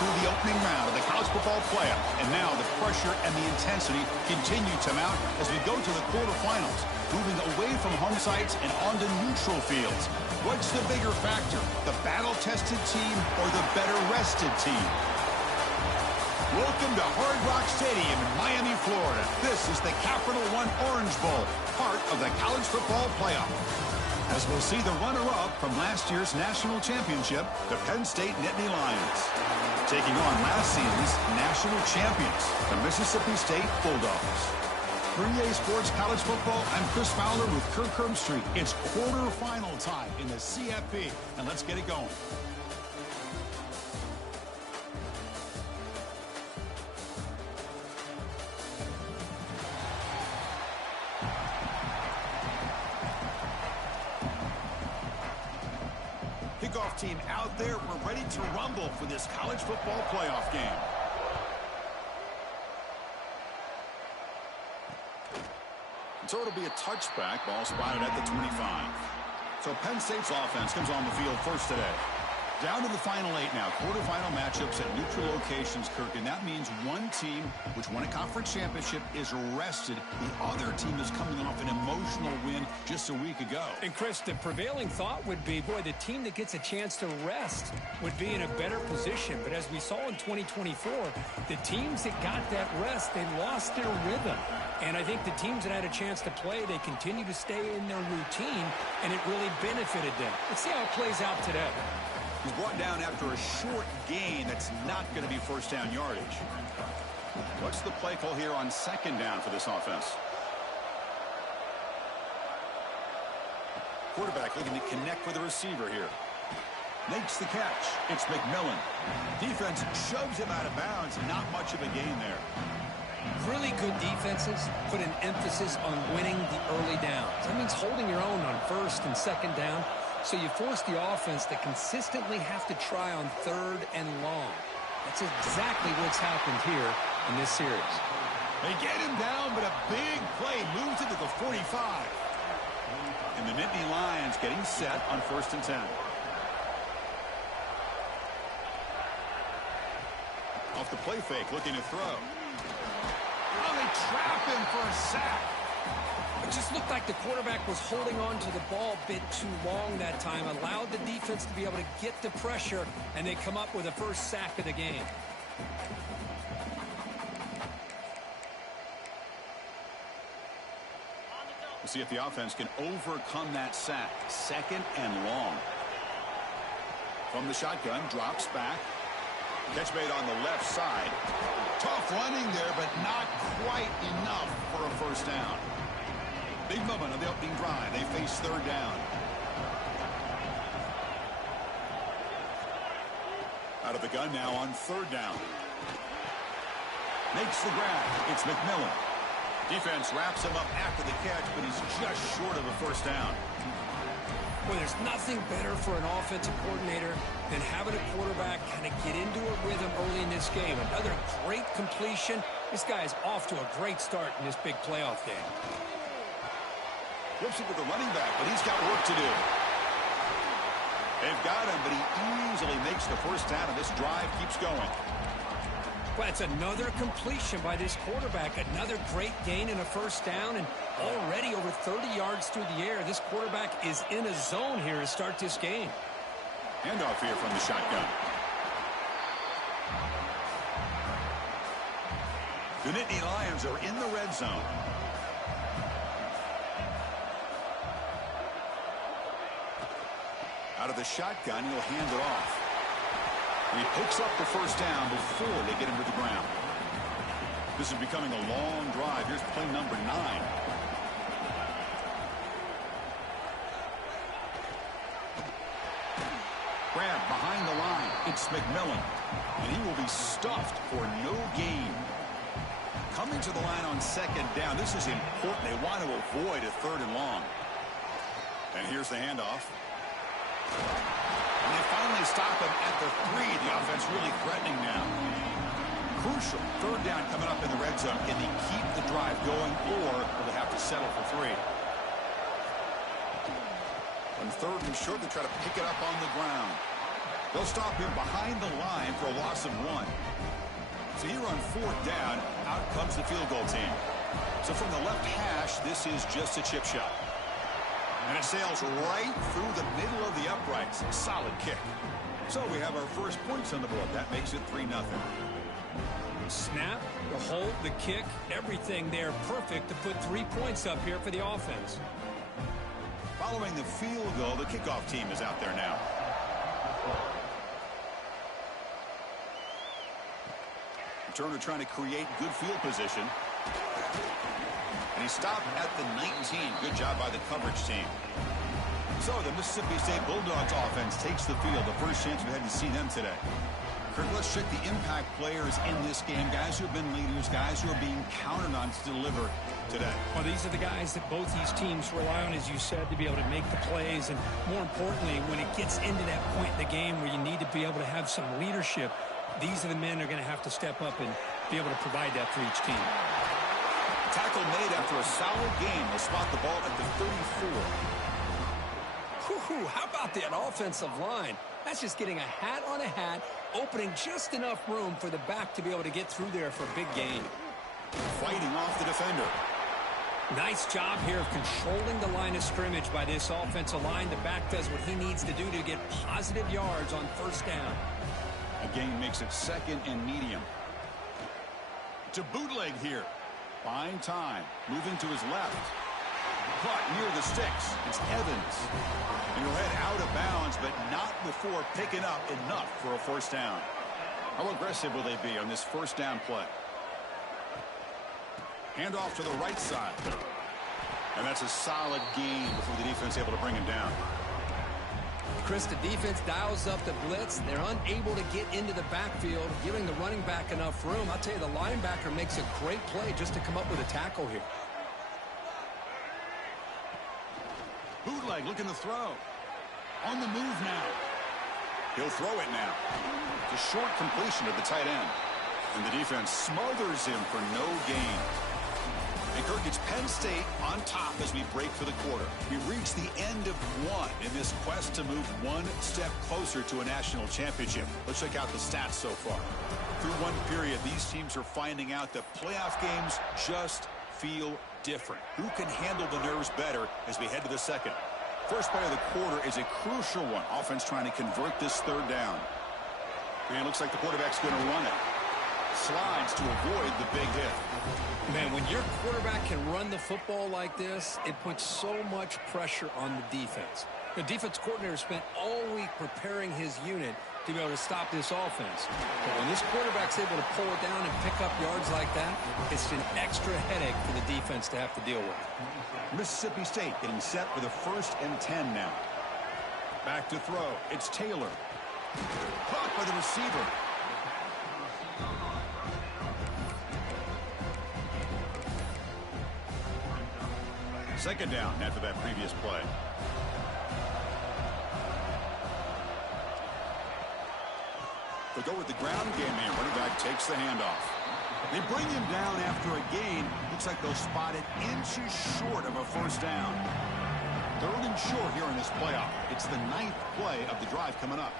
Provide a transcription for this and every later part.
through the opening round of the college football playoff, and now the pressure and the intensity continue to mount as we go to the quarterfinals, moving away from home sites and onto neutral fields. What's the bigger factor, the battle-tested team or the better-rested team? Welcome to Hard Rock Stadium in Miami, Florida. This is the Capital One Orange Bowl, part of the college football playoff. As we'll see the runner-up from last year's national championship, the Penn State Nittany Lions, taking on last season's national champions, the Mississippi State Bulldogs. For EA Sports College Football, I'm Chris Fowler with Kirk Herbstreit. It's quarterfinal time in the CFP, and let's get it going. Kickoff team out there. We're ready to rumble for this college football playoff game. So it'll be a touchback, ball spotted at the 25. So Penn State's offense comes on the field first today. Down to the final 8 now. Quarterfinal matchups at neutral locations, Kirk. And that means one team, which won a conference championship, is rested. The other team is coming off an emotional win just a week ago. And, Chris, the prevailing thought would be, boy, the team that gets a chance to rest would be in a better position. But as we saw in 2024, the teams that got that rest, they lost their rhythm. And I think the teams that had a chance to play, they continue to stay in their routine, and it really benefited them. Let's see how it plays out today. He's brought down after a short gain that's not going to be first down yardage. What's the play call here on second down for this offense? Quarterback looking to connect with the receiver here. Makes the catch. It's McMillan. Defense shoves him out of bounds, and not much of a gain there. Really good defenses put an emphasis on winning the early downs. That means holding your own on first and second down. So you force the offense to consistently have to try on third and long. That's exactly what's happened here in this series. They get him down, but a big play moves into the 45. And the Nittany Lions getting set on 1st and 10. Off the play fake, looking to throw. Oh, they trap him for a sack. It just looked like the quarterback was holding on to the ball a bit too long that time, allowed the defense to be able to get the pressure, and they come up with the first sack of the game. We'll see if the offense can overcome that sack. 2nd and long. From the shotgun, drops back. Catch made on the left side. Tough running there, but not quite enough for a first down. Big moment of the opening drive. They face 3rd down. Out of the gun now on 3rd down. Makes the grab. It's McMillan. Defense wraps him up after the catch, but he's just short of a first down. Well, there's nothing better for an offensive coordinator than having a quarterback kind of get into a rhythm early in this game. Another great completion. This guy is off to a great start in this big playoff game. Flips it to the running back, but he's got work to do. They've got him, but he easily makes the first down, and this drive keeps going. Well, it's another completion by this quarterback. Another great gain in a first down, and already over 30 yards through the air. This quarterback is in a zone here to start this game. Handoff here from the shotgun. The Nittany Lions are in the red zone. Out of the shotgun, he'll hand it off. And he picks up the first down before they get him to the ground. This is becoming a long drive. Here's play number 9. Grab behind the line. It's McMillan. And he will be stuffed for no gain. Coming to the line on 2nd down. This is important. They want to avoid a 3rd and long. And here's the handoff. And they finally stop him at the 3. The offense really threatening now. Crucial 3rd down coming up in the red zone. Can they keep the drive going, or will they have to settle for 3? On 3rd and short, they try to pick it up on the ground. They'll stop him behind the line for a loss of 1. So here on 4th down, out comes the field goal team. So from the left hash, this is just a chip shot. And it sails right through the middle of the uprights. Solid kick. So we have our first points on the board. That makes it 3-0. Snap, the hold, the kick, everything there perfect to put 3 points up here for the offense. Following the field goal, the kickoff team is out there now. Turner trying to create good field position. And he stopped at the 19. Good job by the coverage team. So the Mississippi State Bulldogs offense takes the field. The first chance we had to see them today. Kirk, let's check the impact players in this game. Guys who have been leaders, guys who are being counted on to deliver today. Well, these are the guys that both these teams rely on, as you said, to be able to make the plays. And more importantly, when it gets into that point in the game where you need to be able to have some leadership, these are the men who are going to have to step up and be able to provide that for each team. Tackle made after a solid game. They'll spot the ball at the 34. Whew, how about that offensive line? That's just getting a hat on a hat, opening just enough room for the back to be able to get through there for a big gain. Fighting off the defender. Nice job here of controlling the line of scrimmage by this offensive line. The back does what he needs to do to get positive yards on 1st down. A gain makes it 2nd and medium. To bootleg here. Fine time. Moving to his left. Caught near the sticks. It's Evans. And he'll head out of bounds, but not before picking up enough for a 1st down. How aggressive will they be on this 1st down play? Handoff to the right side. And that's a solid gain before the defense able to bring him down. Chris, the defense dials up the blitz. They're unable to get into the backfield, giving the running back enough room. I'll tell you, the linebacker makes a great play just to come up with a tackle here. Bootleg looking to throw. On the move now. He'll throw it now. The short completion to the tight end. And the defense smothers him for no gain. And Kirk, it's Penn State on top as we break for the quarter. We reach the end of 1 in this quest to move 1 step closer to a national championship. Let's check out the stats so far. Through 1 period, these teams are finding out that playoff games just feel different. Who can handle the nerves better as we head to the 2nd? First play of the quarter is a crucial one. Offense trying to convert this 3rd down. And it looks like the quarterback's going to run it. Slides to avoid the big hit. Man, when your quarterback can run the football like this, it puts so much pressure on the defense. The defense coordinator spent all week preparing his unit to be able to stop this offense. But when this quarterback's able to pull it down and pick up yards like that, it's an extra headache for the defense to have to deal with. Mississippi State getting set for the 1st and 10 now. Back to throw. It's Taylor. Caught by the receiver. Second down after that previous play. They'll go with the ground game here. Running back takes the handoff. They bring him down after a gain. Looks like they'll spot it inches short of a 1st down. 3rd and short here in this playoff. It's the 9th play of the drive coming up.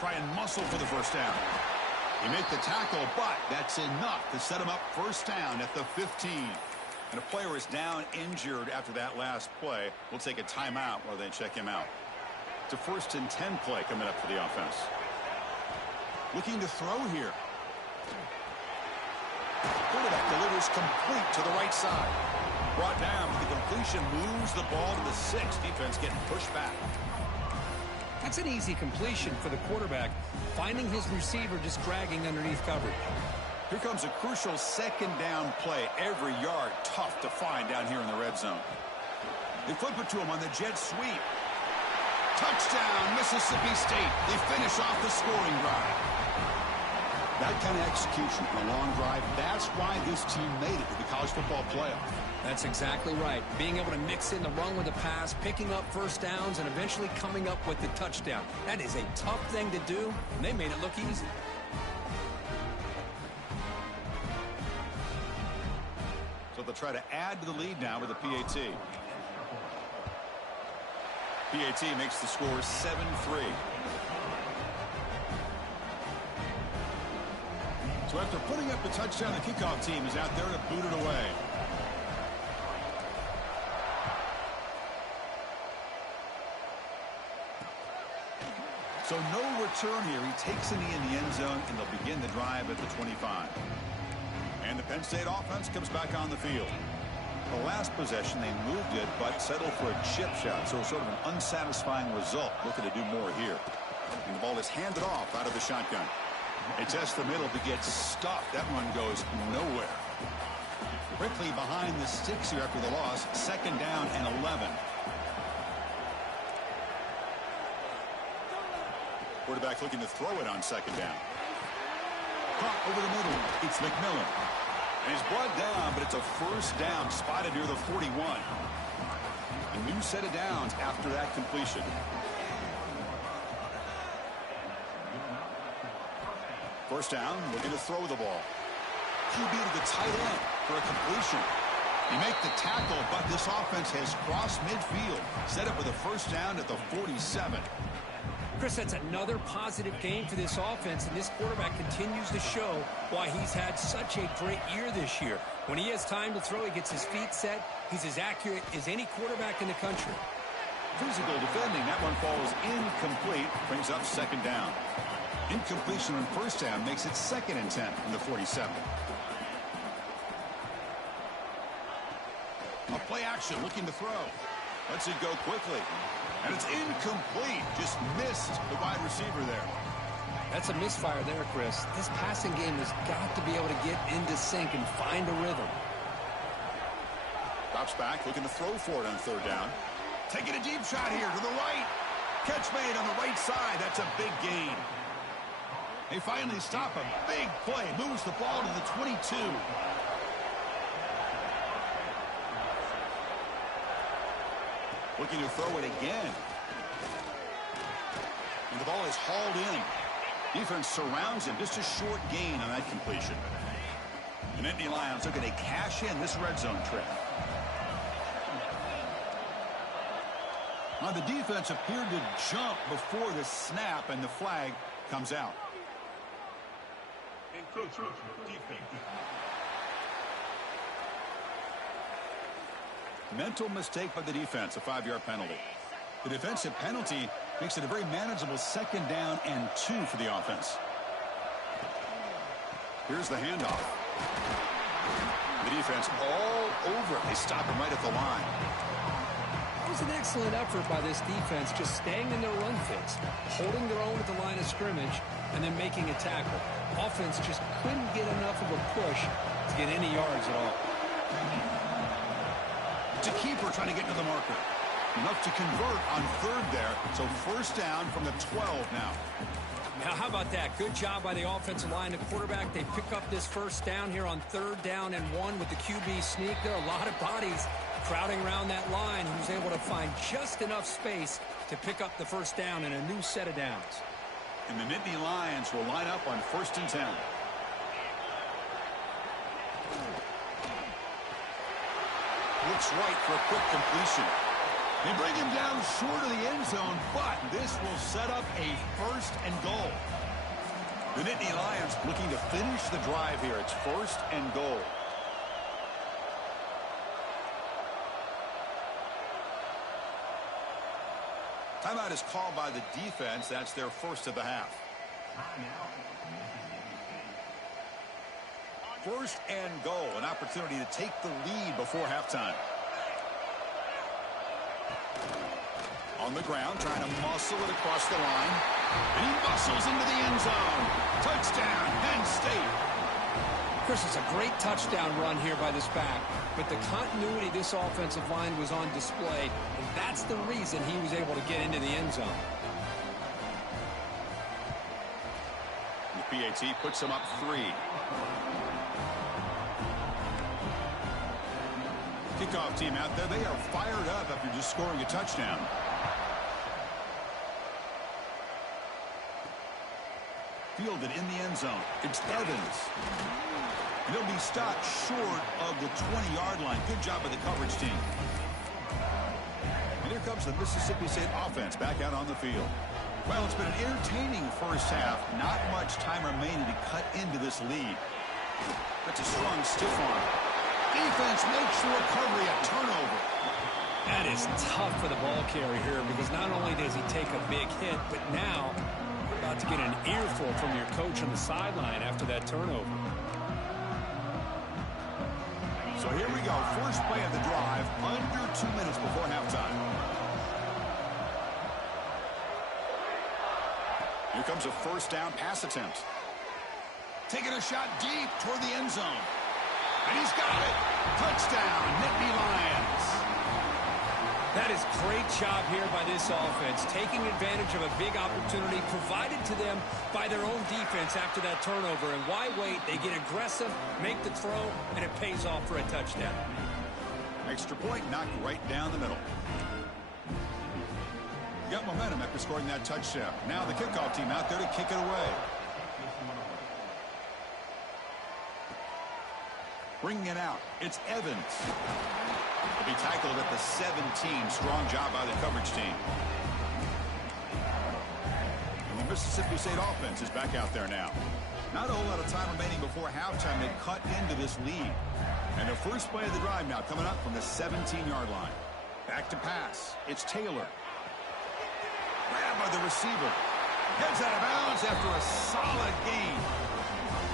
Try and muscle for the 1st down. He make the tackle, but that's enough to set him up 1st down at the 15. And a player is down injured after that last play. We'll take a timeout while they check him out. It's a 1st and 10 play coming up for the offense. Looking to throw here. Quarterback delivers complete to the right side. Brought down, but the completion moves the ball to the 6. Defense getting pushed back. That's an easy completion for the quarterback, finding his receiver just dragging underneath coverage. Here comes a crucial 2nd down play. Every yard tough to find down here in the red zone. They flip it to him on the jet sweep. Touchdown, Mississippi State. They finish off the scoring drive. That kind of execution on a long drive, that's why this team made it to the college football playoff. That's exactly right. Being able to mix in the run with the pass, picking up 1st downs, and eventually coming up with the touchdown. That is a tough thing to do, and they made it look easy. So they'll try to add to the lead now with a PAT. PAT makes the score 7-3. So after putting up the touchdown, the kickoff team is out there to boot it away. So no return here. He takes a knee in the end zone, and they'll begin the drive at the 25. And the Penn State offense comes back on the field. The last possession, they moved it, but settled for a chip shot. So sort of an unsatisfying result. Looking to do more here. And the ball is handed off out of the shotgun. They test the middle to get stuffed. That one goes nowhere. Quickly behind the sticks here after the loss. 2nd down and 11. Quarterback looking to throw it on 2nd down. Caught over the middle. It's McMillan. And he's brought down, but it's a 1st down spotted near the 41. A new set of downs after that completion. First down, looking to throw the ball. QB to the tight end for a completion. You make the tackle, but this offense has crossed midfield. Set up with a 1st down at the 47. Chris, that's another positive game for this offense, and this quarterback continues to show why he's had such a great year this year. When he has time to throw, he gets his feet set. He's as accurate as any quarterback in the country. Physical defending. That one falls incomplete. Brings up 2nd down. Incompletion on 1st down makes it 2nd and 10 from the 47. A play action looking to throw. Lets it go quickly. And it's incomplete. Just missed the wide receiver there. That's a misfire there, Chris. This passing game has got to be able to get into sync and find a rhythm. Drops back, looking to throw for it on 3rd down. Taking a deep shot here to the right. Catch made on the right side. That's a big gain. They finally stop a big play. Moves the ball to the 22. Looking to throw it again. And the ball is hauled in. Defense surrounds him. Just a short gain on that completion. And Nittany Lions looking to cash in this red zone trip. Now the defense appeared to jump before the snap, and the flag comes out. Mental mistake by the defense, a 5-yard penalty. The defensive penalty makes it a very manageable 2nd down and 2 for the offense. Here's the handoff. The defense all over it. They stop him right at the line. That was an excellent effort by this defense, just staying in their run fits, holding their own at the line of scrimmage, and then making a tackle. Offense just couldn't get enough of a push to get any yards at all. To keeper trying to get to the marker. Enough to convert on 3rd there. So 1st down from the 12 now. Now, how about that? Good job by the offensive line. The quarterback, they pick up this 1st down here on 3rd down and 1 with the QB sneak. There are a lot of bodies crowding around that line. He was able to find just enough space to pick up the 1st down and a new set of downs. And the Nittany Lions will line up on 1st and 10. Looks right for a quick completion. They bring him down short of the end zone, but this will set up a 1st and goal. The Nittany Lions looking to finish the drive here. It's 1st and goal. Timeout is called by the defense. That's their 1st of the half. 1st and goal. An opportunity to take the lead before halftime. On the ground, trying to muscle it across the line. And he muscles into the end zone. Touchdown, Penn State. Chris, it's a great touchdown run here by this back, but the continuity of this offensive line was on display, and that's the reason he was able to get into the end zone. The PAT puts him up 3. Kickoff team out there, they are fired up after just scoring a touchdown. Fielded in the end zone. It's Evans. And he'll be stopped short of the 20-yard line. Good job by the coverage team. And here comes the Mississippi State offense back out on the field. Well, it's been an entertaining first half. Not much time remaining to cut into this lead. That's a strong stiff arm. Defense makes the recovery, a turnover. That is tough for the ball carrier here because not only does he take a big hit, but now you're about to get an earful from your coach on the sideline after that turnover. So here we go. First play of the drive, under 2 minutes before halftime. Here comes a first down pass attempt. Taking a shot deep toward the end zone. And he's got it. Touchdown, Nittany Lions. That is great job here by this offense, taking advantage of a big opportunity provided to them by their own defense after that turnover. And why wait? They get aggressive, make the throw, and it pays off for a touchdown. Extra point knocked right down the middle. Got momentum after scoring that touchdown. Now the kickoff team out there to kick it away. Bringing it out, it's Evans. He'll be tackled at the 17. Strong job by the coverage team. And the Mississippi State offense is back out there now. Not a whole lot of time remaining before halftime to cut into this lead. And the first play of the drive now coming up from the 17-yard line. Back to pass. It's Taylor. Grab by the receiver. Heads out of bounds after a solid gain.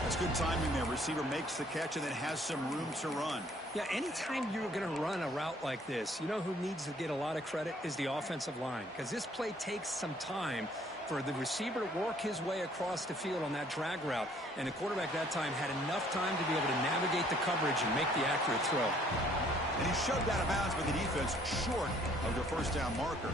That's good timing there. Receiver makes the catch and then has some room to run. Yeah, anytime you're going to run a route like this, you know who needs to get a lot of credit is the offensive line. Because this play takes some time for the receiver to work his way across the field on that drag route. And the quarterback that time had enough time to be able to navigate the coverage and make the accurate throw. And he shoved out of bounds by the defense short of the first down marker.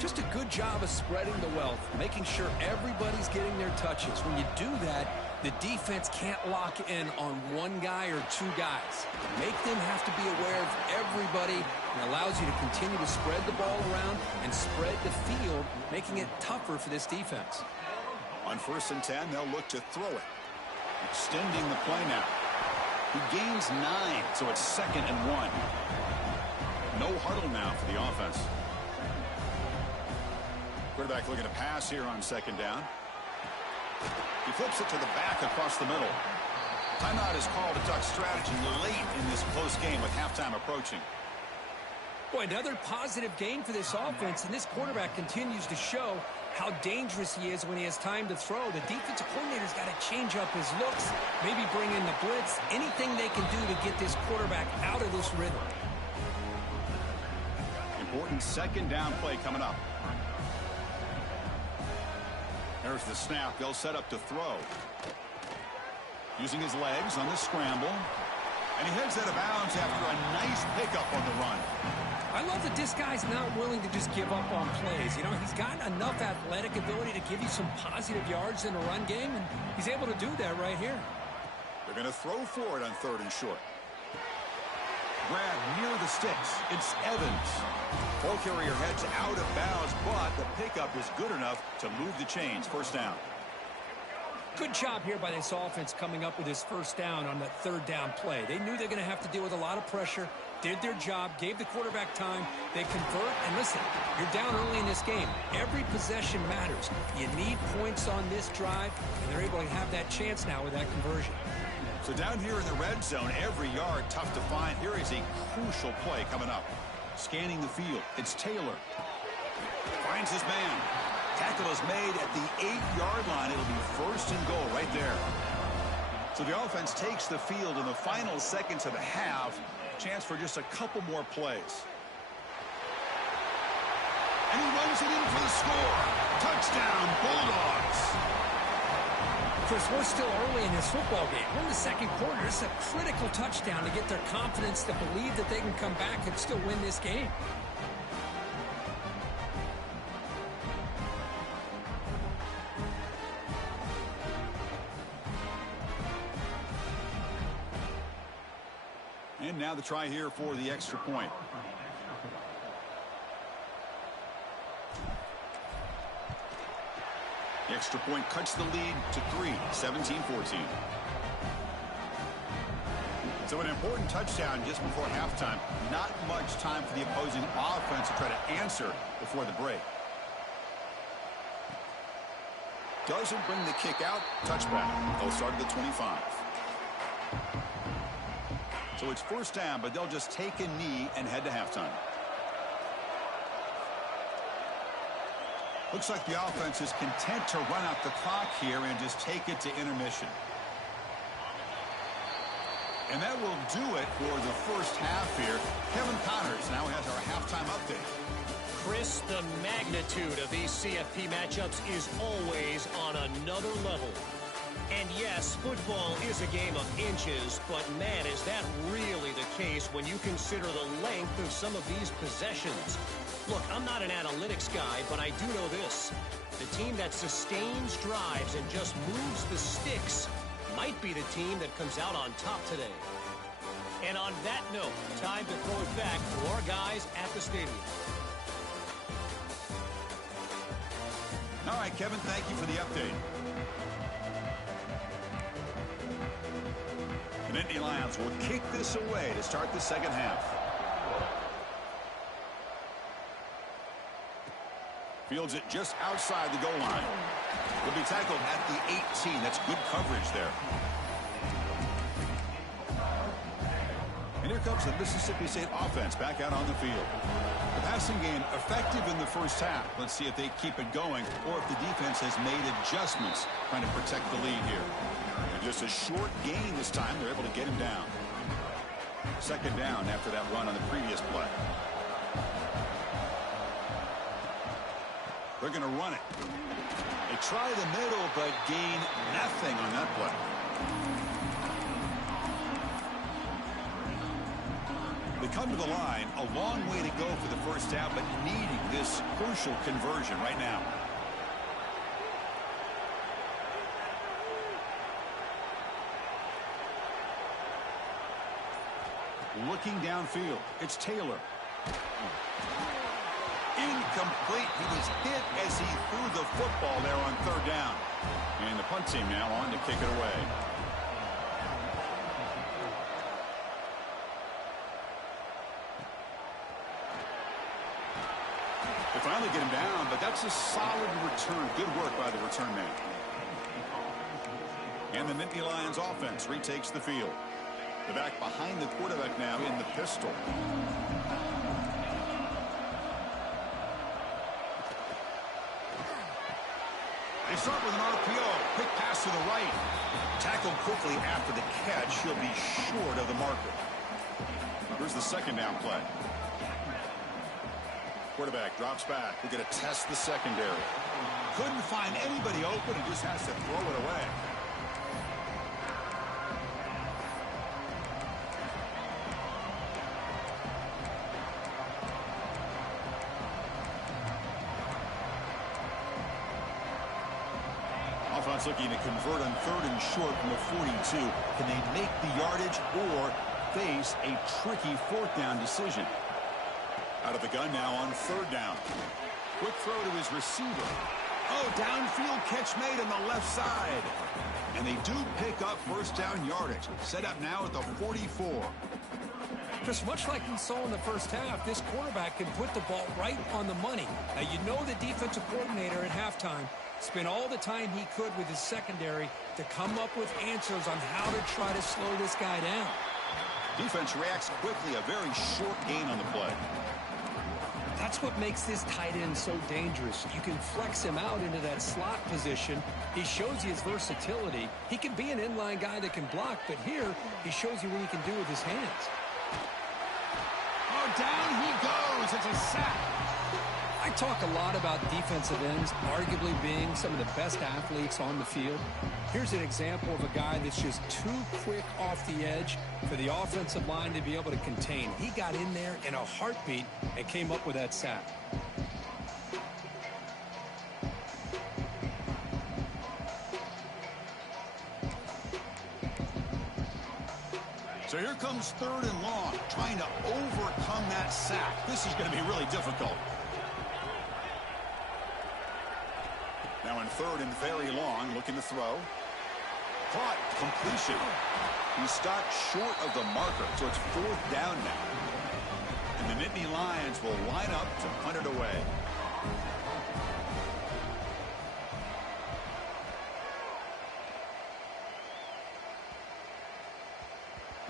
Just a good job of spreading the wealth, making sure everybody's getting their touches. When you do that, the defense can't lock in on one guy or two guys. Make them have to be aware of everybody, and allows you to continue to spread the ball around and spread the field, making it tougher for this defense. On 1st and 10, they'll look to throw it. Extending the play now. He gains 9, so it's 2nd and 1. No huddle now for the offense. Quarterback looking to pass here on 2nd down. He flips it to the back across the middle. Timeout is called to talk strategy late in this close game with halftime approaching. Boy, another positive gain for this offense, and this quarterback continues to show how dangerous he is when he has time to throw. The defensive coordinator's got to change up his looks, maybe bring in the blitz, anything they can do to get this quarterback out of this rhythm. Important 2nd down play coming up. There's the snap. They'll set up to throw. Using his legs on the scramble. And he heads out of bounds after a nice pickup on the run. I love that this guy's not willing to just give up on plays. You know, he's got enough athletic ability to give you some positive yards in a run game, and he's able to do that right here. They're going to throw for it on 3rd and short. Grab near the sticks. It's Evans. Ball carrier heads out of bounds, but the pickup is good enough to move the chains. 1st down. Good job here by this offense coming up with his 1st down on that 3rd down play. They knew they're going to have to deal with a lot of pressure, did their job, gave the quarterback time. They convert, and listen, you're down early in this game. Every possession matters. You need points on this drive, and they're able to have that chance now with that conversion. So down here in the red zone, every yard tough to find. Here is a crucial play coming up. Scanning the field, it's Taylor. Finds his man. Tackle is made at the 8-yard line. It'll be 1st and goal right there. So the offense takes the field in the final seconds of the half. Chance for just a couple more plays. And he runs it in for the score. Touchdown, Bulldogs. Chris, we're still early in this football game. We're in the 2nd quarter. This is a critical touchdown to get their confidence to believe that they can come back and still win this game. And now the try here for the extra point. The extra point cuts the lead to 3, 17-14. So an important touchdown just before halftime. Not much time for the opposing offense to try to answer before the break. doesn't bring the kick out. Touchback. They'll start at the 25. So it's first down, but they'll just take a knee and head to halftime. Looks like the offense is content to run out the clock here and just take it to intermission. And that will do it for the first half here. Kevin Connors now has our halftime update. Chris, the magnitude of these CFP matchups is always on another level. And yes, football is a game of inches, but man, is that really the case when you consider the length of some of these possessions. Look, I'm not an analytics guy, but I do know this. The team that sustains drives and just moves the sticks might be the team that comes out on top today. And on that note, time to throw it back to our guys at the stadium. All right, Kevin, thank you for the update. The Nittany Lions will kick this away to start the second half. Fields it just outside the goal line. Will be tackled at the 18. That's good coverage there. And here comes the Mississippi State offense back out on the field. The passing game effective in the first half. Let's see if they keep it going or if the defense has made adjustments trying to protect the lead here. And just a short gain this time. They're able to get him down. Second down after that run on the previous play. They're going to run it. They try the middle, but gain nothing on that play. They come to the line, a long way to go for the first down, but needing this crucial conversion right now. Looking downfield, it's Taylor. Incomplete. He was hit as he threw the football there on third down. And the punt team now on to kick it away. They finally get him down, but that's a solid return. Good work by the return man. And the Nittany Lions offense retakes the field. The back behind the quarterback now in the pistol. They start with an RPO. Quick pass to the right. Tackled quickly after the catch. He'll be short of the marker. Here's the second down play. Quarterback drops back. We're going to test the secondary. Couldn't find anybody open and just has to throw it away. Offense looking to convert on third and short from the 42. Can they make the yardage or face a tricky fourth down decision? Out of the gun now on third down. Quick throw to his receiver. Oh, downfield catch made on the left side. And they do pick up first down yardage. Set up now at the 44. Just much like we saw in the first half, this quarterback can put the ball right on the money. Now, you know the defensive coordinator at halftime spent all the time he could with his secondary to come up with answers on how to try to slow this guy down. Defense reacts quickly. A very short gain on the play. That's what makes this tight end so dangerous. You can flex him out into that slot position. He shows you his versatility. He can be an inline guy that can block, but here he shows you what he can do with his hands. Oh, down he goes. It's a sack. I talk a lot about defensive ends arguably being some of the best athletes on the field. Here's an example of a guy that's just too quick off the edge for the offensive line to be able to contain. He got in there in a heartbeat and came up with that sack. So here comes third and long, trying to overcome that sack. This is going to be really difficult. Now in third and very long, looking to throw. Caught, completion. He stopped short of the marker, so it's fourth down now. And the Nittany Lions will line up to punt it away.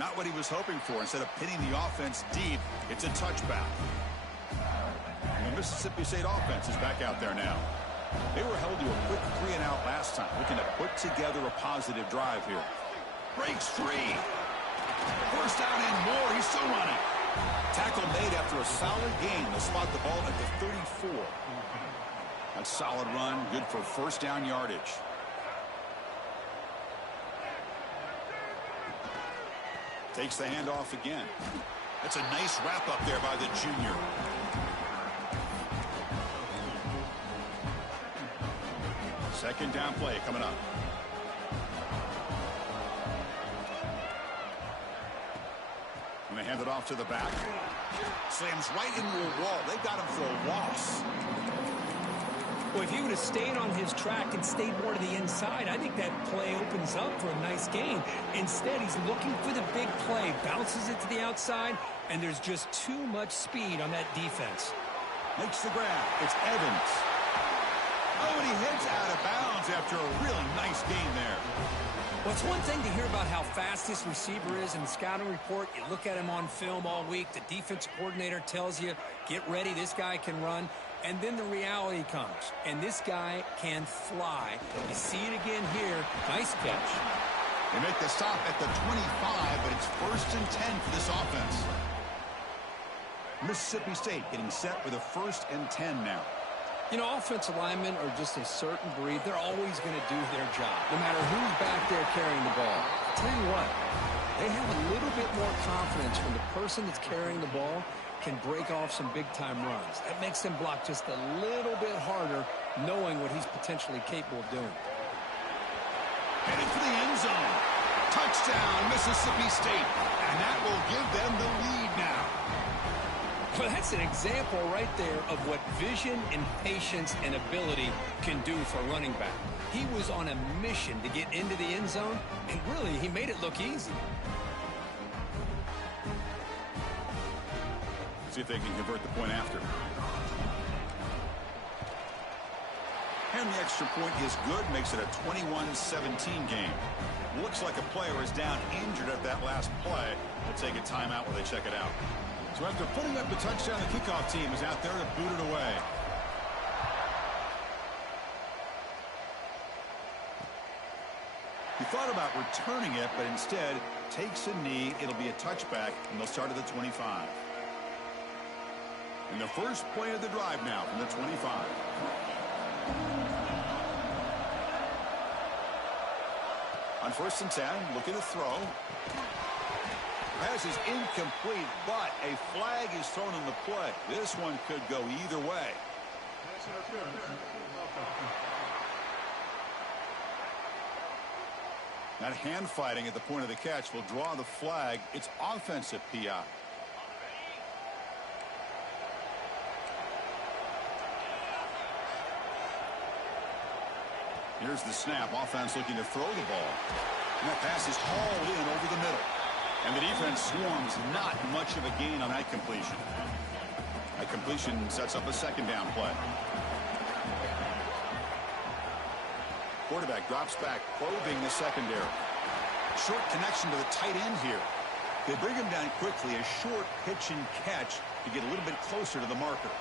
Not what he was hoping for. Instead of pinning the offense deep, it's a touchback. And the Mississippi State offense is back out there now. They were held to a quick 3-and-out last time, looking to put together a positive drive here. Breaks free. First down and more. He's still running. Tackle made after a solid gain to spot the ball at the 34. A solid run, good for first down yardage. Takes the handoff again. That's a nice wrap up there by the junior. Second down play coming up. And they hand it off to the back. Slams right into a wall. They got him for a loss. Well, if he would have stayed on his track and stayed more to the inside, I think that play opens up for a nice gain. Instead, he's looking for the big play, bounces it to the outside, and there's just too much speed on that defense. Makes the grab. It's Evans. Oh, and he heads out of bounds after a really nice gain there. Well, it's one thing to hear about how fast this receiver is in the scouting report. You look at him on film all week. The defense coordinator tells you, get ready, this guy can run. And then the reality comes, and this guy can fly. You see it again here. Nice catch. They make the stop at the 25, but it's 1st and 10 for this offense. Mississippi State getting set for the 1st and 10 now. You know, offensive linemen are just a certain breed. They're always going to do their job, no matter who's back there carrying the ball. I'll tell you what, they have a little bit more confidence when the person that's carrying the ball can break off some big-time runs. That makes them block just a little bit harder, knowing what he's potentially capable of doing. Headed for the end zone. Touchdown, Mississippi State. And that will give them the lead now. Well, that's an example right there of what vision and patience and ability can do for a running back. He was on a mission to get into the end zone, and really, he made it look easy. See if they can convert the point after. And the extra point is good, makes it a 21-17 game. Looks like a player is down injured at that last play. They'll take a timeout while they check it out. So after putting up the touchdown, the kickoff team is out there to boot it away. He thought about returning it, but instead takes a knee. It'll be a touchback, and they'll start at the 25. And the first play of the drive now from the 25. On 1st and 10, looking to throw. Pass is incomplete, but a flag is thrown on the play. This one could go either way. That hand fighting at the point of the catch will draw the flag. It's offensive PI. Here's the snap. Offense looking to throw the ball. And that pass is hauled in over the middle. And the defense swarms. Not much of a gain on that completion. That completion sets up a 2nd down play. Quarterback drops back, probing the secondary. Short connection to the tight end here. They bring him down quickly. A short pitch and catch to get a little bit closer to the marker.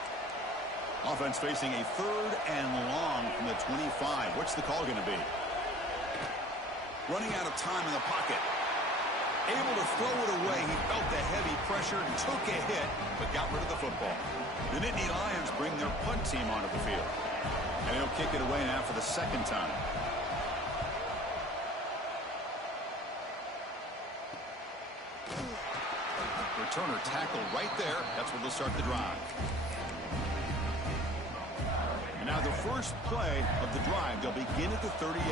Offense facing a 3rd and long from the 25. What's the call going to be? Running out of time in the pocket. Able to throw it away. He felt the heavy pressure and took a hit, but got rid of the football. The Nittany Lions bring their punt team onto the field. And they'll kick it away now for the 2nd time. Returner tackled right there. That's where they'll start the drive. And now the first play of the drive. They'll begin at the 38.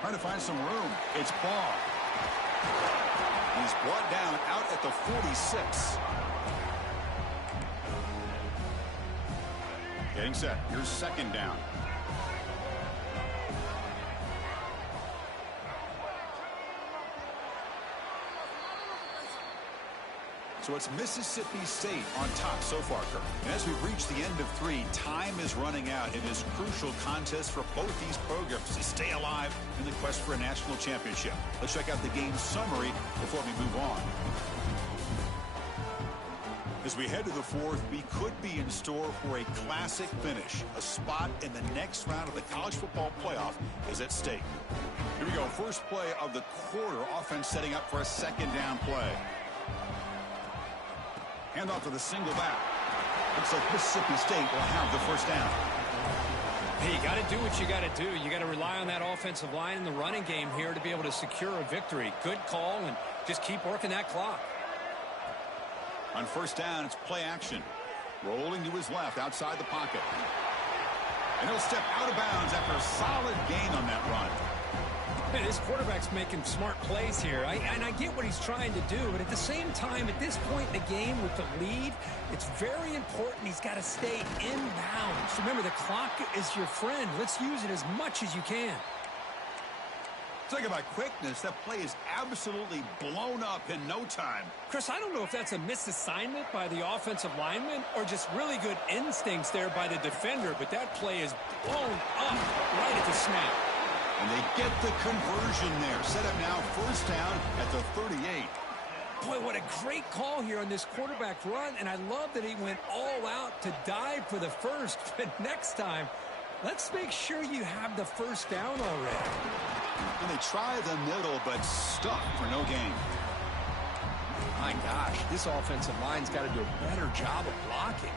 Trying to find some room. It's Barr. He's brought down out at the 46. Getting set. Here's 2nd down. So it's Mississippi State on top so far, Kirk. And as we've reached the end of 3, time is running out. It is a crucial contest for both these programs to stay alive in the quest for a national championship. Let's check out the game summary before we move on. As we head to the 4th, we could be in store for a classic finish. A spot in the next round of the college football playoff is at stake. Here we go. First play of the quarter. Offense setting up for a second down play. Handoff to the single back. Looks like Mississippi State will have the first down. Hey, you got to do what you got to do. You got to rely on that offensive line in the running game here to be able to secure a victory. Good call, and just keep working that clock. On first down, it's play action. Rolling to his left outside the pocket. And he'll step out of bounds after a solid gain on that run. Hey, this quarterback's making smart plays here. And I get what he's trying to do, but at the same time, at this point in the game with the lead, it's very important he's got to stay in bounds. Remember, the clock is your friend. Let's use it as much as you can. Talk about quickness. That play is absolutely blown up in no time. Chris, I don't know if that's a misassignment by the offensive lineman or just really good instincts there by the defender, but that play is blown up right at the snap. And they get the conversion there. Set up now first down at the 38. Boy, what a great call here on this quarterback run, and I love that he went all out to dive for the first. But next time, let's make sure you have the first down already. And they try the middle, but stuck for no gain. My gosh, this offensive line's got to do a better job of blocking.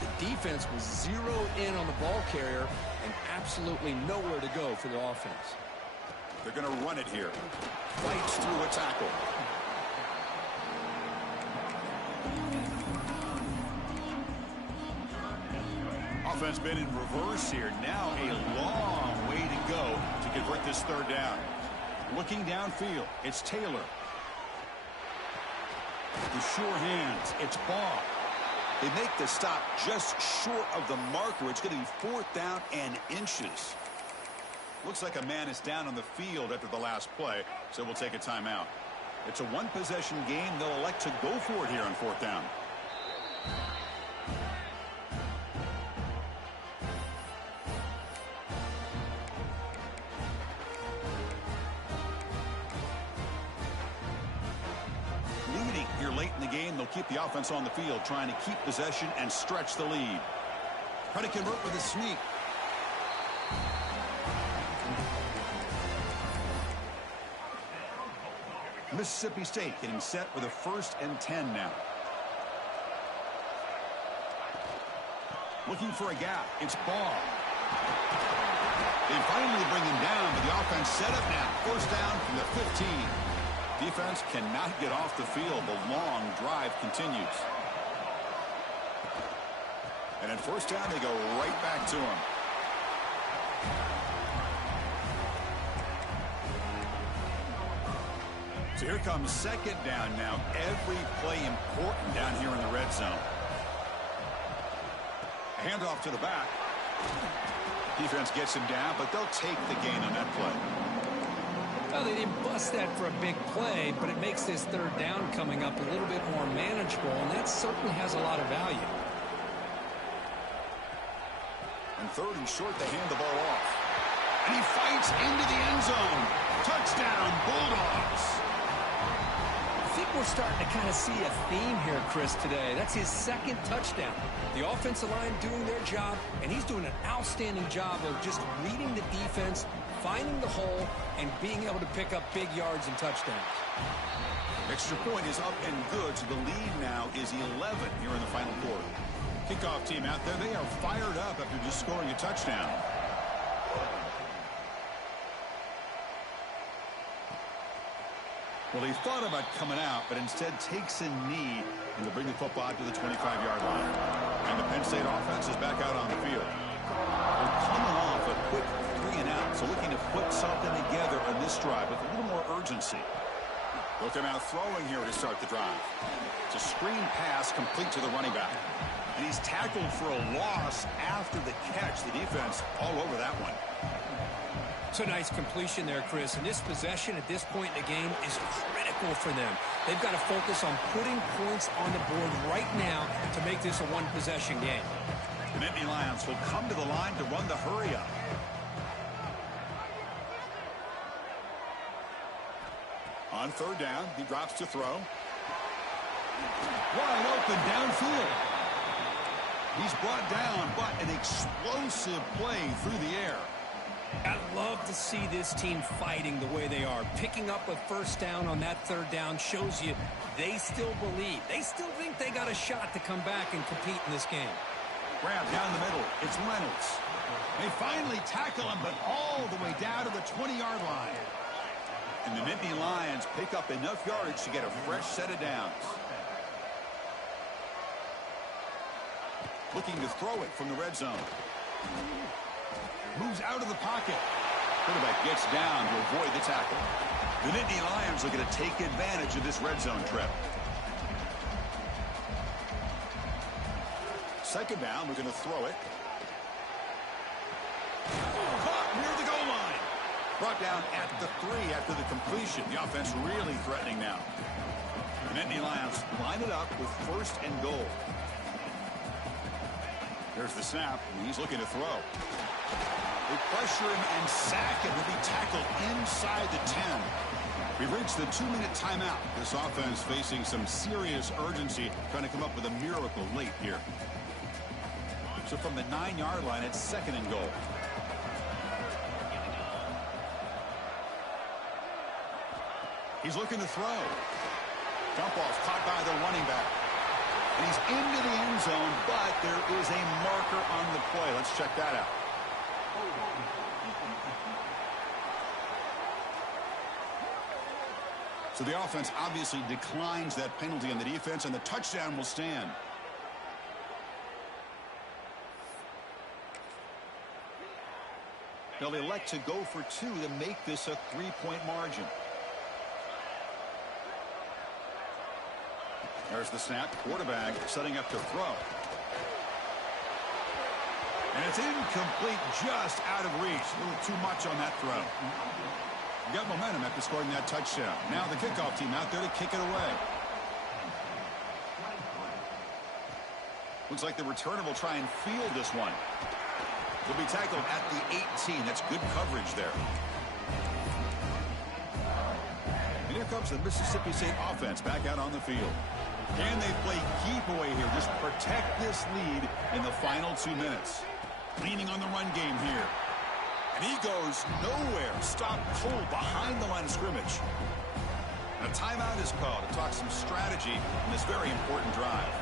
The defense was zeroed in on the ball carrier and absolutely nowhere to go for the offense. They're going to run it here. Fights through a tackle. Offense been in reverse here. Now a long way to go to convert this third down. Looking downfield, it's Taylor. The sure hands, it's Ball. They make the stop just short of the marker. It's going to be 4th down and inches. Looks like a man is down on the field after the last play, so we'll take a timeout. It's a one-possession game. They'll elect to go for it here on 4th down. They'll keep the offense on the field, trying to keep possession and stretch the lead. Try to convert with a sneak. Mississippi State getting set with a 1st and 10 now. Looking for a gap. It's Ball. They finally bring him down, but the offense set up now. 1st down from the 15. Defense cannot get off the field. The long drive continues. And at 1st down, they go right back to him. So here comes 2nd down now. Every play important down here in the red zone. A handoff to the back. Defense gets him down, but they'll take the gain on that play. Well, they didn't bust that for a big play, but it makes this 3rd down coming up a little bit more manageable, and that certainly has a lot of value. And 3rd and short, they hand the ball off. And he fights into the end zone. Touchdown, Bulldogs. I think we're starting to kind of see a theme here, Chris, today. That's his 2nd touchdown. The offensive line doing their job, and he's doing an outstanding job of just reading the defense, finding the hole, and being able to pick up big yards and touchdowns. Extra point is up and good, so the lead now is 11 here in the final quarter. Kickoff team out there, they are fired up after just scoring a touchdown. Well, he thought about coming out, but instead takes a knee and will bring the football out to the 25-yard line. And the Penn State offense is back out on the field. They're coming off a quick 3-and-out, so looking to put something together on this drive with a little more urgency. Look, they're now throwing here to start the drive. It's a screen pass complete to the running back. And he's tackled for a loss after the catch. The defense all over that one. It's a nice completion there, Chris. And this possession at this point in the game is critical. critical for them. They've got to focus on putting points on the board right now to make this a one-possession game. The Nittany Lions will come to the line to run the hurry-up. On third down, he drops to throw. Wide open downfield. He's brought down, but an explosive play through the air. I love to see this team fighting the way they are. Picking up a first down on that third down shows you they still believe. They still think they got a shot to come back and compete in this game. Grab down the middle. It's Reynolds. They finally tackle him, but all the way down to the 20-yard line. And the Nittany Lions pick up enough yardage to get a fresh set of downs. Looking to throw it from the red zone. Moves out of the pocket. Quarterback gets down to avoid the tackle. The Nittany Lions are going to take advantage of this red zone trip. Second down, we're going to throw it. Caught near the goal line. Brought down at the 3 after the completion. The offense really threatening now. The Nittany Lions line it up with first and goal. There's the snap, and he's looking to throw. They pressure him and sack him. He'll be tackled inside the 10. We've reached the 2-minute timeout. This offense facing some serious urgency, trying to come up with a miracle late here. So from the 9-yard line, it's second and goal. He's looking to throw. Dump off caught by the running back. And he's into the end zone, but there is a marker on the play. Let's check that out. So the offense obviously declines that penalty on the defense, and the touchdown will stand. They'll elect to go for 2 to make this a 3-point margin. There's the snap. Quarterback setting up to throw. And it's incomplete, just out of reach. A little too much on that throw. Got momentum after scoring that touchdown. Now the kickoff team out there to kick it away. Looks like the returner will try and field this one. He'll be tackled at the 18. That's good coverage there. And here comes the Mississippi State offense back out on the field. Can they play keep away here? Just protect this lead in the final 2 minutes. Leaning on the run game here. And he goes nowhere. Stopped cold behind the line of scrimmage. And a timeout is called to talk some strategy in this very important drive.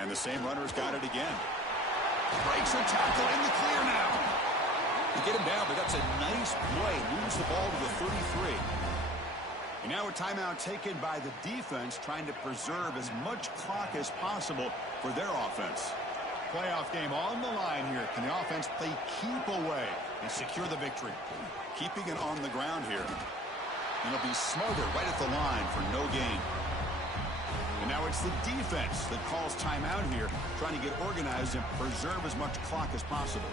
And the same runner's got it again. Breaks a tackle in the clear now. They get him down, but that's a nice play. Moves the ball to the 33. And now a timeout taken by the defense, trying to preserve as much clock as possible for their offense. Playoff game on the line here. Can the offense play keep away and secure the victory? Keeping it on the ground here. And it'll be smothered right at the line for no gain. And now it's the defense that calls timeout here, trying to get organized and preserve as much clock as possible.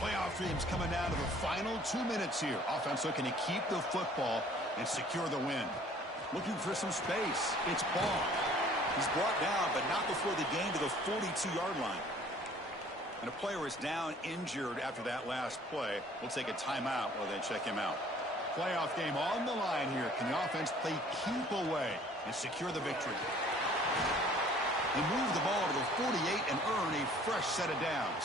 Playoff teams coming down to the final 2 minutes here. Offense looking to keep the football and secure the win. Looking for some space. It's Ball. He's brought down, but not before the gain to the 42-yard line. And a player is down injured after that last play. We'll take a timeout while they check him out. Playoff game on the line here. Can the offense play keep away and secure the victory? They move the ball to the 48 and earn a fresh set of downs.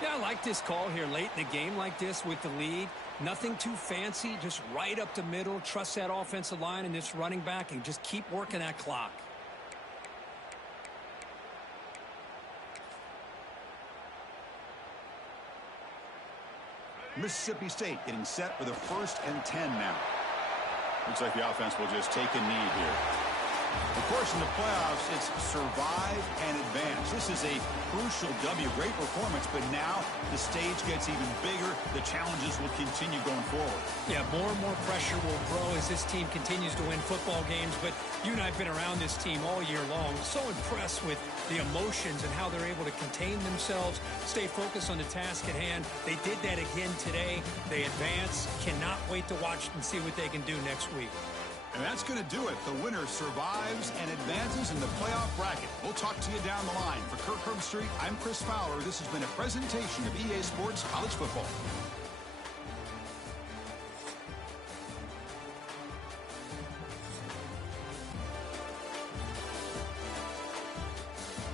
Yeah, I like this call here late in the game like this with the lead. Nothing too fancy, just right up the middle. Trust that offensive line and this running back and just keep working that clock. Mississippi State getting set for the 1st and 10 now. Looks like the offense will just take a knee here. Of course, in the playoffs, it's survive and advance. This is a crucial W. Great performance, but now the stage gets even bigger. The challenges will continue going forward. Yeah, more and more pressure will grow as this team continues to win football games. But you and I have been around this team all year long. So impressed with the emotions and how they're able to contain themselves, stay focused on the task at hand. They did that again today. They advance. Cannot wait to watch and see what they can do next week. And that's going to do it. The winner survives and advances in the playoff bracket. We'll talk to you down the line. For Kirk Herbstreit, I'm Chris Fowler. This has been a presentation of EA Sports College Football.